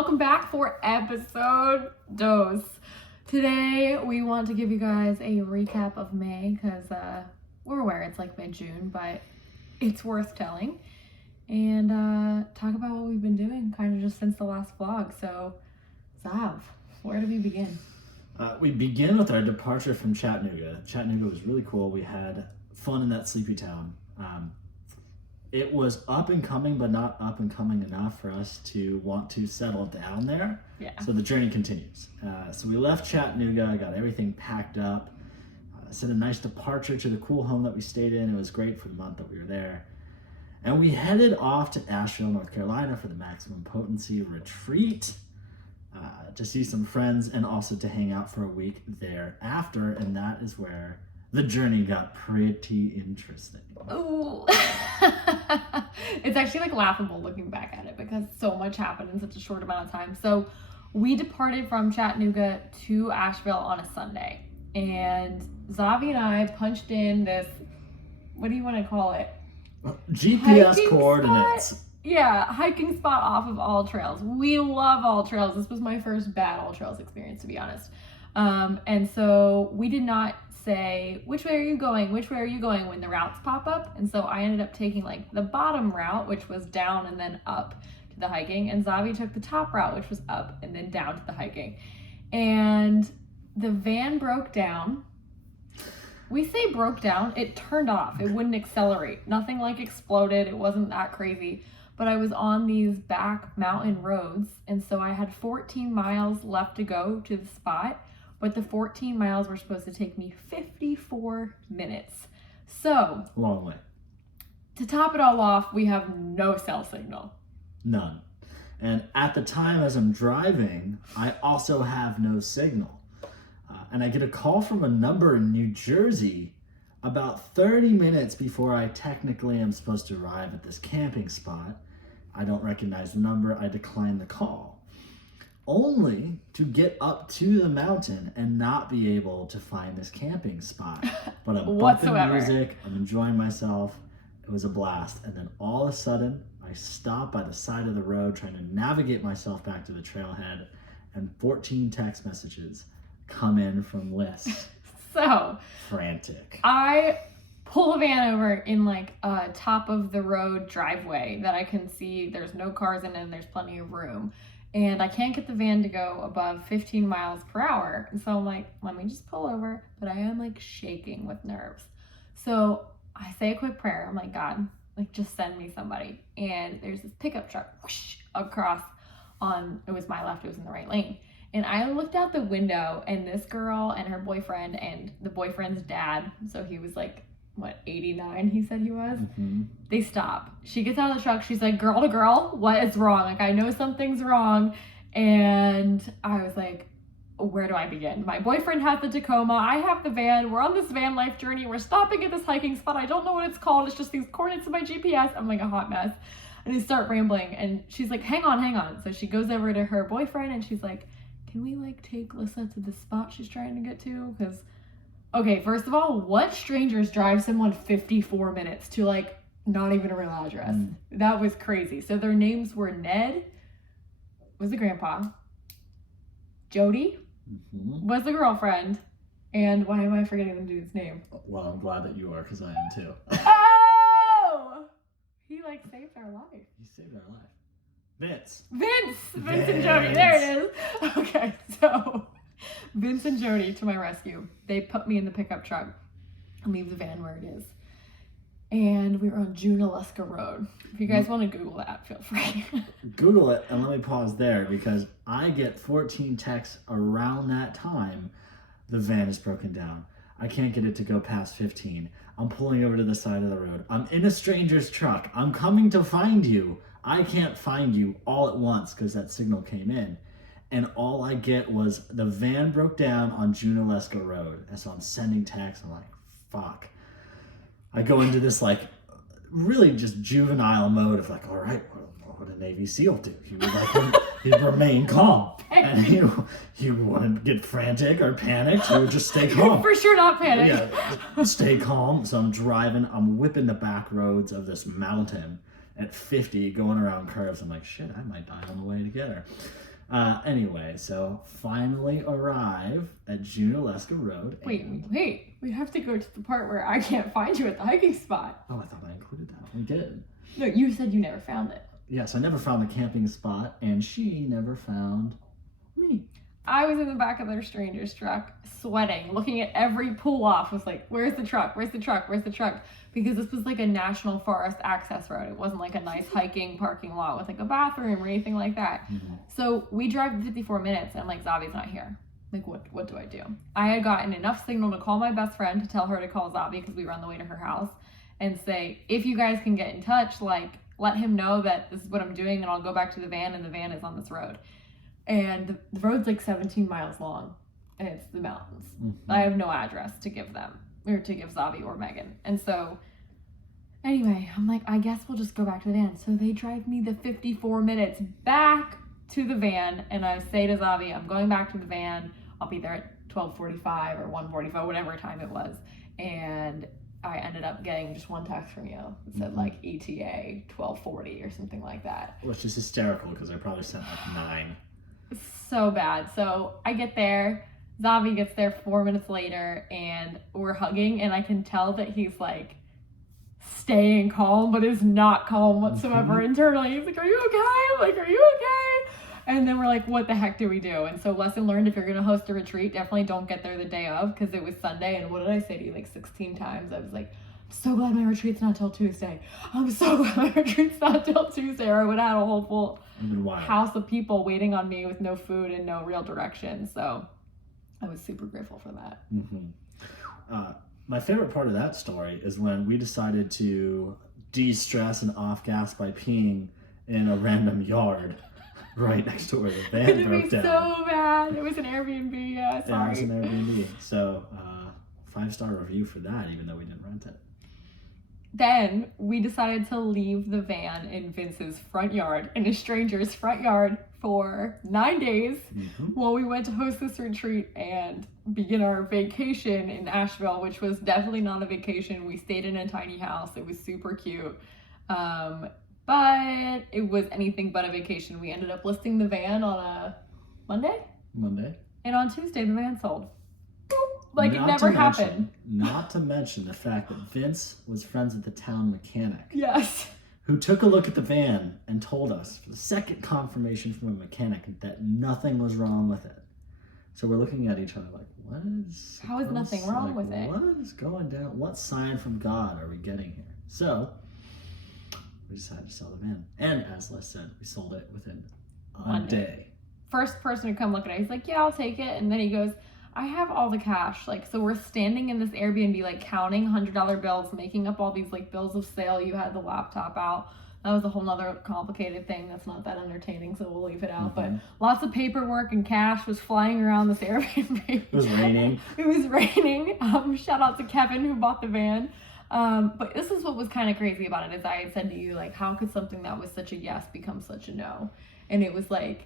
welcome back for episode dos. Today we want to give you guys a recap of May because we're aware it's like mid-June, but it's worth telling, and talk about what we've been doing kind of just since the last vlog. So Zav, where do we begin? We begin with our departure from Chattanooga. Chattanooga was really cool. We had fun in that sleepy town. It was up and coming, but not up and coming enough for us to want to settle down there. Yeah. So the journey continues. So we left Chattanooga. I got everything packed up. Sent a nice departure to the cool home that we stayed in. It was great for the month that we were there. And we headed off to Asheville, North Carolina for the Maximum Potency Retreat to see some friends and also to hang out for a week thereafter. And that is where the journey got pretty interesting. Ooh. It's actually like laughable looking back at it because so much happened in such a short amount of time. So we departed from Chattanooga to Asheville on a Sunday, and Zavi and I punched in this, what do you want to call it? GPS hiking coordinates. Spot? Yeah, hiking spot off of All Trails. We love All Trails. This was my first bad All Trails experience, to be honest. And so we did not say, which way are you going when the routes pop up. And so I ended up taking like the bottom route, which was down and then up to the hiking, and Zavi took the top route, which was up and then down to the hiking. And the van broke down. We say broke down, it turned off. It wouldn't accelerate. Nothing like exploded. It wasn't that crazy. But I was on these back mountain roads, and so I had 14 miles left to go to the spot. But the 14 miles were supposed to take me 54 minutes. So, Long way. to top it all off, we have no cell signal. None. And at the time as I'm driving, I also have no signal. And I get a call from a number in New Jersey about 30 minutes before I technically am supposed to arrive at this camping spot. I don't recognize the number. I decline the call, only to get up to the mountain and not be able to find this camping spot. But I'm bumping music, I'm enjoying myself. It was a blast. And then all of a sudden, I stop by the side of the road trying to navigate myself back to the trailhead, and 14 text messages come in from Liz. So frantic. I pull the van over in like a top of the road driveway that I can see there's no cars in it and there's plenty of room. And I can't get the van to go above 15 miles per hour. And so I'm like, let me just pull over. But I am like shaking with nerves. So I say a quick prayer. I'm like, God, like just send me somebody. And there's this pickup truck whoosh, across on, it was my left, it was in the right lane. And I looked out the window, and this girl and her boyfriend and the boyfriend's dad, so he was like, what, 89 he said he was? Mm-hmm. They stop. She gets out of the truck. She's like, girl to girl, what is wrong? Like, I know something's wrong. And I was like, where do I begin? My boyfriend has the Tacoma. I have the van. We're on this van life journey. We're stopping at this hiking spot. I don't know what it's called. It's just these coordinates in my GPS. I'm like a hot mess. And I start rambling. And she's like, hang on. So she goes over to her boyfriend and she's like, can we like take Lissa to the spot she's trying to get to? Because, okay, first of all, what strangers drive someone 54 minutes to like not even a real address? That was crazy. So their names were Ned, was the grandpa, Jody was the girlfriend, and why am I forgetting the dude's name? Well, I'm glad that you are, because I am too. Oh! He like saved our life. He saved our life. Vince And Jody, there it is. Okay, so Vince and Jody to my rescue. They put me in the pickup truck and leave the van where it is. And we were on Junaluska Road. If you guys want to Google that, feel free. Google it, and let me pause there because I get 14 texts around that time. The van is broken down. I can't get it to go past 15. I'm pulling over to the side of the road. I'm in a stranger's truck. I'm coming to find you. I can't find you all at once because that signal came in. And all I get was the van broke down on Junaluska Road. And so I'm sending texts. I'm like, fuck. I go into this like really just juvenile mode of like, all right, what would a Navy SEAL do? He would like, he'd remain calm. And he wouldn't get frantic or panicked. He would just stay calm. For sure not panic. Yeah, stay calm. So I'm driving. I'm whipping the back roads of this mountain at 50, going around curves. I'm like, shit, I might die on the way to get her. Anyway, so finally arrive at Junaluska Road. Wait, we have to go to the part where I can't find you at the hiking spot. Oh, I thought I included that. We did. No, you said you never found it. Yes, I never found the camping spot, and she never found me. I was in the back of their stranger's truck, sweating, looking at every pull off. Was like, where's the truck? Where's the truck? Where's the truck? Because this was like a national forest access road. It wasn't like a nice hiking parking lot with like a bathroom or anything like that. Mm-hmm. So we drive 54 minutes, and I'm like, Zavi's not here. Like, what do I do? I had gotten enough signal to call my best friend to tell her to call Zavi because we were on the way to her house and say, if you guys can get in touch, like, let him know that this is what I'm doing, and I'll go back to the van, and the van is on this road. And the road's like 17 miles long, and it's the mountains. Mm-hmm. I have no address to give them, or to give Zavi or Megan. And so, anyway, I'm like, I guess we'll just go back to the van. So they drive me the 54 minutes back to the van, and I say to Zavi, I'm going back to the van. I'll be there at 12:45 or 1:45, whatever time it was. And I ended up getting just one text from you that said like ETA 12:40 or something like that. Which is hysterical because I probably sent like 9. So bad. So I get there, Zavi gets there 4 minutes later, and we're hugging, and I can tell that he's like staying calm, but is not calm whatsoever internally. He's like, are you okay? I'm like, are you okay? And then we're like, what the heck do we do? And so lesson learned, if you're going to host a retreat, definitely don't get there the day of, because it was Sunday. And what did I say to you like 16 times? I was like, I'm so glad my retreat's not till Tuesday. I'm so glad my retreat's not till Tuesday, or I would have had a whole full house of people waiting on me with no food and no real direction. So I was super grateful for that. Mm-hmm. My favorite part of that story is when we decided to de-stress and off-gas by peeing in a random yard right next to where the van broke down. So bad. It was an Airbnb. Yeah, sorry. Yeah, it was an Airbnb. So 5-star review for that, even though we didn't rent it. Then we decided to leave the van in Vince's front yard, in a stranger's front yard, for 9 days while we went to host this retreat and begin our vacation in Asheville, which was definitely not a vacation. We stayed in a tiny house. It was super cute. But it was anything but a vacation. We ended up listing the van on a Monday. And on Tuesday, the van sold. Like, it never happened. Not to mention the fact that Vince was friends with the town mechanic. Yes. Who took a look at the van and told us, for the second confirmation from a mechanic, that nothing was wrong with it. So we're looking at each other like, how is nothing wrong with it? What is going down? What sign from God are we getting here? So we decided to sell the van. And as Les said, we sold it within a day. First person to come look at it, he's like, yeah, I'll take it. And then he goes, I have all the cash. Like, so we're standing in this Airbnb, like counting $100 bills, making up all these like bills of sale. You had the laptop out. That was a whole nother complicated thing that's not that entertaining, so we'll leave it out. But lots of paperwork and cash was flying around this Airbnb. It was raining. It was raining. Shout out to Kevin who bought the van. But this is what was kind of crazy about it, is I had said to you, like, how could something that was such a yes become such a no? And it was like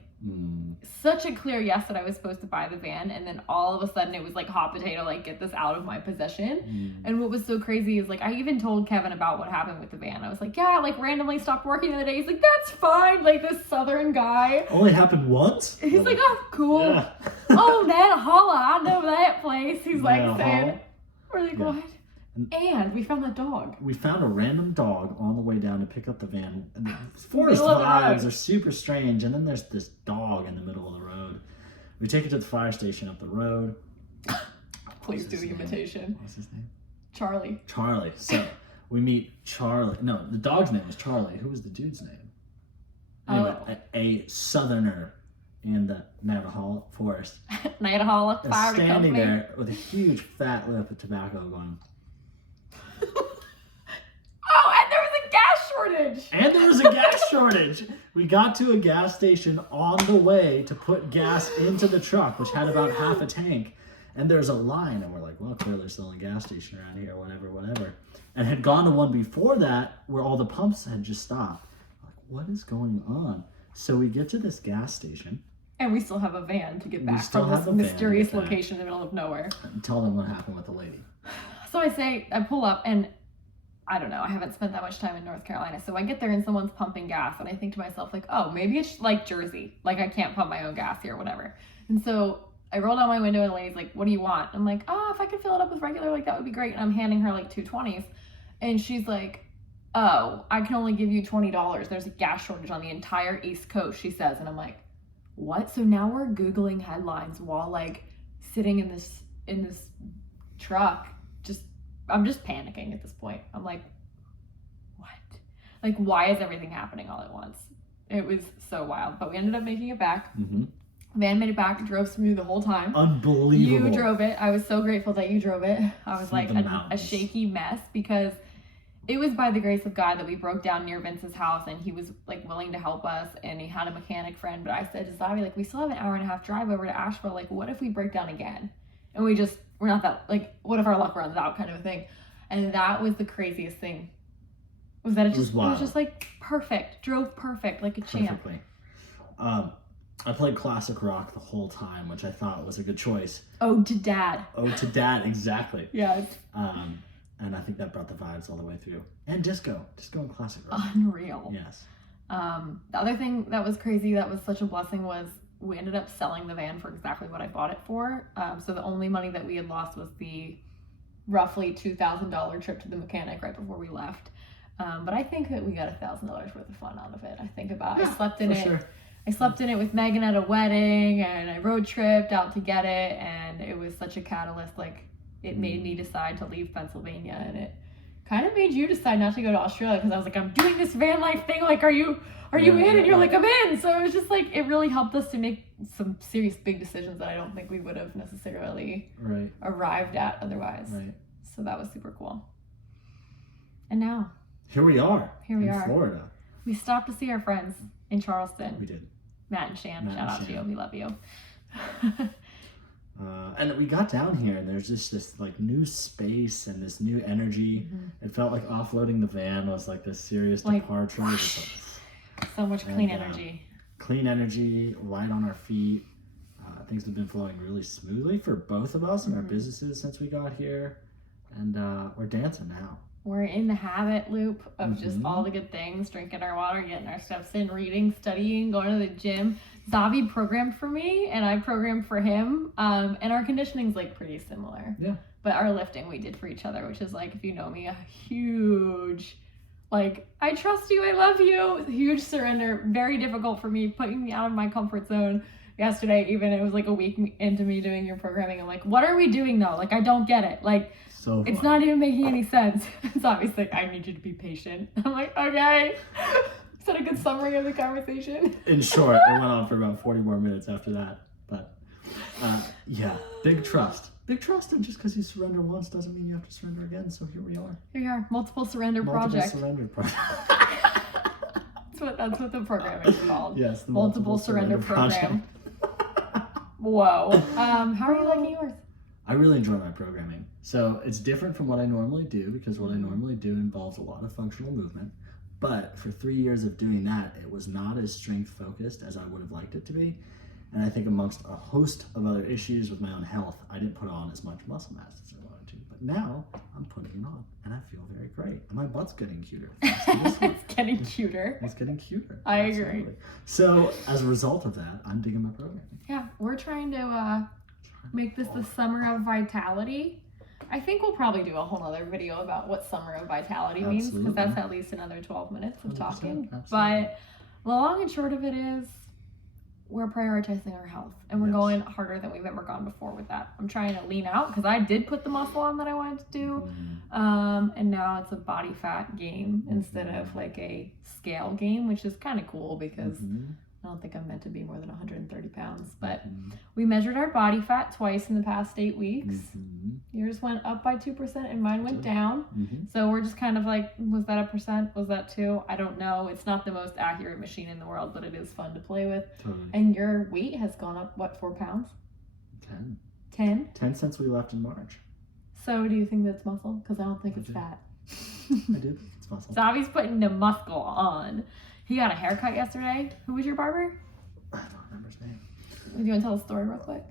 such a clear yes that I was supposed to buy the van, and then all of a sudden it was like hot potato, like, get this out of my possession. And what was so crazy is, like, I even told Kevin about what happened with the van. I was like, yeah, like, randomly stopped working the other day. He's like, that's fine. Like, this southern guy. Only happened once? He's like, oh, cool. Yeah. Oh, that holla, I know that place. He's like saying, we're like, what? And we found that dog. We found a random dog on the way down to pick up the van. And the forest vibes are super strange. And then there's this dog in the middle of the road. We take it to the fire station up the road. Please do the imitation. What's his name? Charlie. Charlie. So we meet Charlie. No, the dog's name was Charlie. Who was the dude's name? Anyway, a southerner in the Navajo forest. Navajo fire standing there with a huge fat lip of tobacco going... Oh, and there was a gas shortage. And there was a gas shortage. We got to a gas station on the way to put gas into the truck, which had about half a tank. And there's a line, and we're like, well, clearly there's still a gas station around here, whatever. And had gone to one before that where all the pumps had just stopped. Like, what is going on? So we get to this gas station. And we still have a van to get back from this mysterious location in the middle of nowhere. And tell them what happened with the lady. So I pull up, and I don't know. I haven't spent that much time in North Carolina. So I get there and someone's pumping gas and I think to myself like, oh, maybe it's like Jersey. Like I can't pump my own gas here or whatever. And so I roll down my window and the lady's like, what do you want? I'm like, oh, if I could fill it up with regular, like that would be great. And I'm handing her like 220s. And she's like, oh, I can only give you $20. There's a gas shortage on the entire East Coast, she says. And I'm like, what? So now we're Googling headlines while like sitting in this truck. I'm just panicking at this point. I'm like, what? Like, why is everything happening all at once? It was so wild. But we ended up making it back. Mm-hmm. Van made it back, drove smooth the whole time. Unbelievable. You drove it. I was so grateful that you drove it. I was like a shaky mess because it was by the grace of God that we broke down near Vince's house and he was like willing to help us and he had a mechanic friend. But I said to Zavi, like, we still have an hour and a half drive over to Asheville. Like, what if we break down again? And we're not that, like, what if our luck runs out kind of a thing. And that was the craziest thing. Was that it was just like perfect. Drove perfect, like a champ. Perfectly. I played classic rock the whole time, which I thought was a good choice. Ode to Dad. Ode to Dad, exactly. Yes. And I think that brought the vibes all the way through. And disco and classic rock. Unreal. Yes. The other thing that was crazy, that was such a blessing, was we ended up selling the van for exactly what I bought it for. So the only money that we had lost was the roughly $2,000 trip to the mechanic right before we left. But I think that we got $1,000 worth of fun out of it. I think about it. I slept in it. Sure. I slept in it with Megan at a wedding, and I road tripped out to get it, and it was such a catalyst. Like, it made me decide to leave Pennsylvania, and it kind of made you decide not to go to Australia, because I was like, I'm doing this van life thing. Like, are you in? And you're like, I'm in. So it was just like, it really helped us to make some serious big decisions that I don't think we would have necessarily arrived at otherwise. Right. So that was super cool. And now here we are in Florida. We stopped to see our friends in Charleston. We did. Matt and Shan, shout out to you. We love you. And we got down here, and there's just this like new space and this new energy. Mm-hmm. It felt like offloading the van was like this serious departure. So much clean energy. Clean energy, light on our feet. Things have been flowing really smoothly for both of us and our businesses since we got here. And we're dancing now. We're in the habit loop of just all the good things, drinking our water, getting our steps in, reading, studying, going to the gym. Zavi programmed for me and I programmed for him. And our conditioning's like pretty similar. Yeah. But our lifting we did for each other, which is like, if you know me, a huge, like, I trust you, I love you, huge surrender. Very difficult for me, putting me out of my comfort zone. Yesterday, even, it was like a week into me doing your programming. I'm like, what are we doing though? Like, I don't get it. Like, so it's not even making any sense. It's obviously like, I need you to be patient. I'm like, okay. Is that a good summary of the conversation? In short, it went on for about 40 more minutes after that. But yeah, big trust. Big trust, and just because you surrender once doesn't mean you have to surrender again. So here we are. Here we are. Multiple surrender project. That's what the program is called. Yes, the multiple surrender program. Whoa. How are you liking yours? I really enjoy my programming. So it's different from what I normally do, because what I normally do involves a lot of functional movement. But for 3 years of doing that, it was not as strength focused as I would have liked it to be. And I think amongst a host of other issues with my own health, I didn't put on as much muscle mass as I wanted to. But now I'm putting it on and I feel very great. And my butt's getting cuter. It's getting cuter. It's getting cuter. I agree. So as a result of that, I'm digging my programming. Yeah, we're trying to make this the summer of vitality. I think we'll probably do a whole other video about what summer of vitality means, because that's at least another 12 minutes of talking. But the long and short of it is, we're prioritizing our health, and we're going harder than we've ever gone before with that. I'm trying to lean out, because I did put the muscle on that I wanted to do, and now it's a body fat game instead of like a scale game, which is kind of cool, because I don't think I'm meant to be more than 130 pounds, but we measured our body fat twice in the past 8 weeks. Yours went up by 2% and mine went down. So we're just kind of like, was that 1%? Was that 2? I don't know. It's not the most accurate machine in the world, but it is fun to play with. Totally. And your weight has gone up, what, 4 pounds? 10. 10? 10 since we left in March. So do you think that's muscle? Because I don't think it's fat. I do think it's muscle. Zavi's putting the muscle on. He got a haircut yesterday. Who was your barber? I don't remember his name. Do you want to tell the story real quick?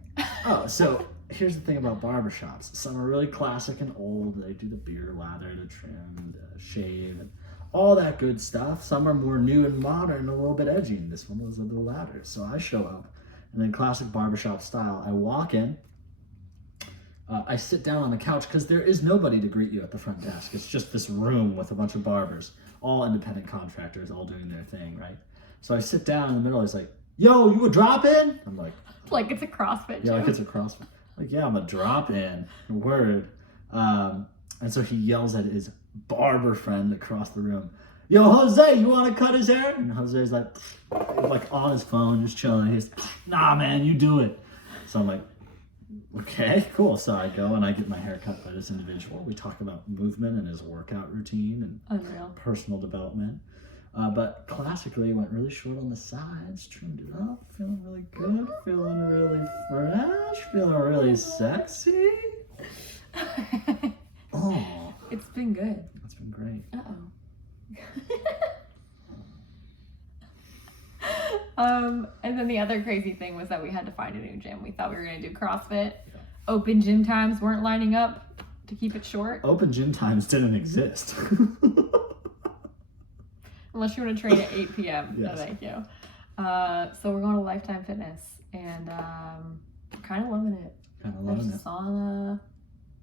Oh, so here's the thing about barbershops. Some are really classic and old. They do the beard lather, the trim, the shave, and all that good stuff. Some are more new and modern, a little bit edgy. And this one was a little ladder. So I show up, and in classic barbershop style, I walk in. I sit down on the couch because there is nobody to greet you at the front desk. It's just this room with a bunch of barbers, all independent contractors, all doing their thing, right? So I sit down in the middle. He's like, "Yo, you a drop-in?" I'm like, like it's a CrossFit. yeah, gym. like it's a CrossFit. Like, yeah, I'm a drop-in. Word. And so he yells at his barber friend across the room, "Yo, Jose, you want to cut his hair?" And Jose's like on his phone, just chilling. He's, "Nah, man, you do it." So I'm like, okay, cool. So I go and I get my hair cut by this individual. We talk about movement and his workout routine and Unreal. personal development. But classically, went really short on the sides, trimmed it up, feeling really good, feeling really fresh, feeling really sexy. Oh, It's been good. that's been great. And then the other crazy thing was that we had to find a new gym. We thought we were going to do CrossFit. Open gym times weren't lining up to keep it short. Open gym times didn't exist. Unless you want to train at 8 p.m. Yes. No, thank you. So we're going to Lifetime Fitness and kind of loving it. Kind of There's loving a it. sauna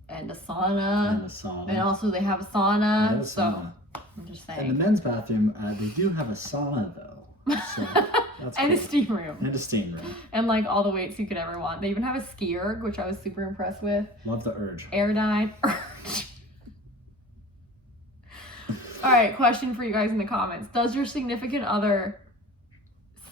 and a sauna. And a sauna. And also they have a sauna. Yeah, a So sauna. I'm just In saying. the men's bathroom, they do have a sauna though. So that's And a cool. steam room. And a steam room. And like all the weights you could ever want. They even have a ski erg, which I was super impressed with. Love the urge. Airdyne. All right, question for you guys in the comments. Does your significant other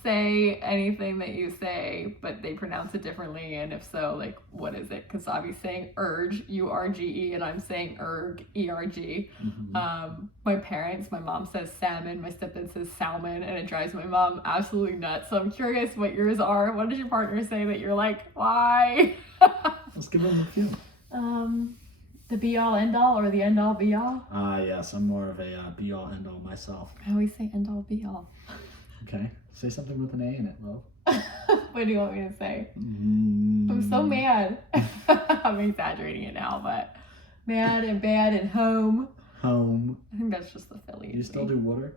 say anything that you say, but they pronounce it differently? And if so, like, what is it? Because Avi's saying urge, U-R-G-E, and I'm saying erg, E-R-G. Mm-hmm. My parents, my mom says salmon, my stepdad says salmon, and it drives my mom absolutely nuts. So I'm curious what yours are. What does your partner say that you're like, why? Let's give them a few. The be-all, end-all, or the end-all, be-all? Yes, I'm more of a be-all, end-all myself. I always say end-all, be-all. Okay, say something with an A in it, love. What do you want me to say? Mm. I'm so mad. I'm exaggerating it now, but mad and bad and home. Home. I think that's just the Philly. Do you still do water?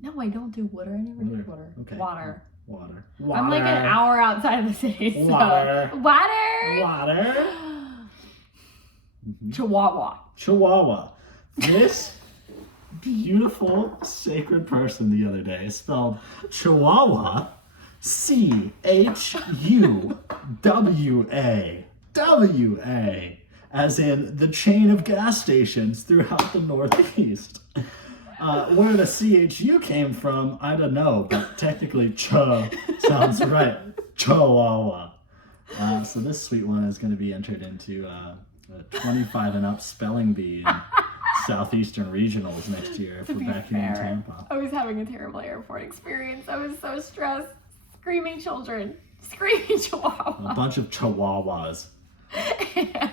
No, I don't do water. I never do water. Okay. Water. Water. I'm like an hour outside of the city. So. Water. Water. Water. Chihuahua. Chihuahua. This beautiful, sacred person the other day spelled Chihuahua C-H-U-W-A. W-A. As in the chain of gas stations throughout the Northeast. Where the CHU came from, I don't know, but technically sounds right. Chihuahua. So this sweet one is going to be entered into a 25 and up spelling bee in Southeastern Regionals next year if To we're be back here in fair, Tampa. I was having a terrible airport experience. I was so stressed. Screaming children. Screaming chihuahua. A bunch of chihuahuas. And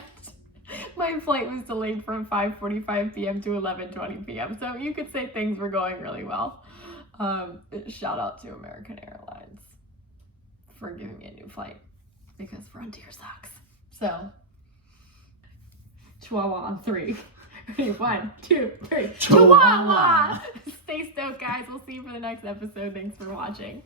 my flight was delayed from 5:45 p.m. to 11:20 p.m. So you could say things were going really well. Shout out to American Airlines for giving me a new flight because Frontier sucks. So, Chihuahua on 3. Ready? 1, 2, 3. Chihuahua! Stay stoked, guys. We'll see you for the next episode. Thanks for watching.